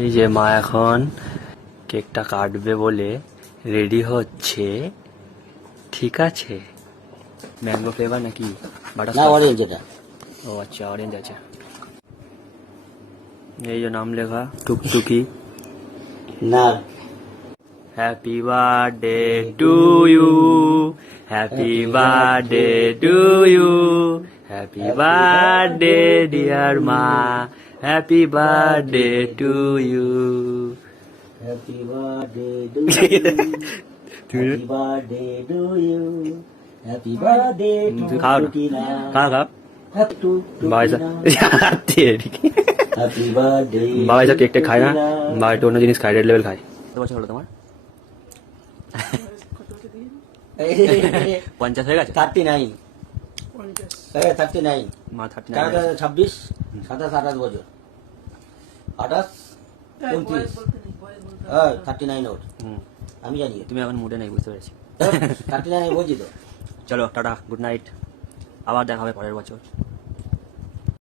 এই যে মা এখন কেকটা কাটবে বলে রেডি হচ্ছে। ঠিক আছে, ম্যাঙ্গো ফ্লেভার নাকি বাটার? না, অরেঞ্জ এটা। ও আচ্ছা, অরেঞ্জ আছে। এই যে নাম লেখা টুকটুকি। না, happy birthday to you, happy birthday to you, happy birthday dear মা, happy birthday to you. Happy birthday to you, happy birthday to you, happy birthday to খাও না, টুকিনা, খাও খাও। হ্যাপি টু বাবা হ্যাপি বার্থডে। বাবা এসব কেক টেক খায় না, বাবা একটু অন্য জিনিস খায়, রেড লেভেল খায়। কত বছর হলো তোমার? 50 হয়ে গেছে? 39। 39। মা 39। 26, 27, 28 বছর। 28, 29। 39 ওর। আমি জানি। তুমি এখন মুডে নেই, বুঝতে পেরেছি। 39 বলছি তো। চলো টাটা, গুড নাইট, আবার দেখা হবে পরের বছর।